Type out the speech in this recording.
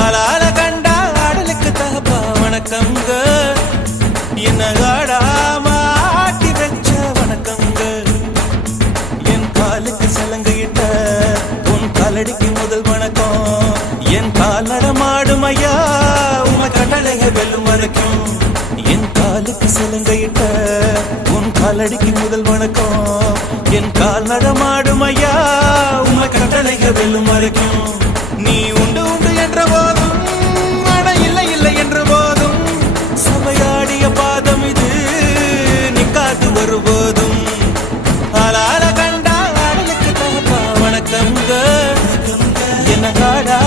ஆளால கண்டா ஆடலுக்கு தகப்பா வணக்கங்க. என்ன ஆடாம ஆட்டி வச்ச வணக்கங்க. என் காலுக்கு சலங்கையிட்ட உன் காலடிக்கு முதல் வணக்கம். என் கால் நடமாடும் ஐயா உம கட்டளைய வெல்லும் வரைக்கும். என் காலுக்கு சலங்கையிட்ட உன் காலடிக்கு முதல் வணக்கம். என் கால் நடமாடும் ஐயா உம கட்டளைய வெல்லும் வரைக்கும். நீ உண்டு உண்டு என்ற போதும் அட இல்லை இல்லை என்ற போதும் சபையாடிய பாதம் இது நிக்காது ஒருபோதும். ஆளால கண்டா ஆடலுக்கு தகப்பா வணக்கங்க. என்ன காடா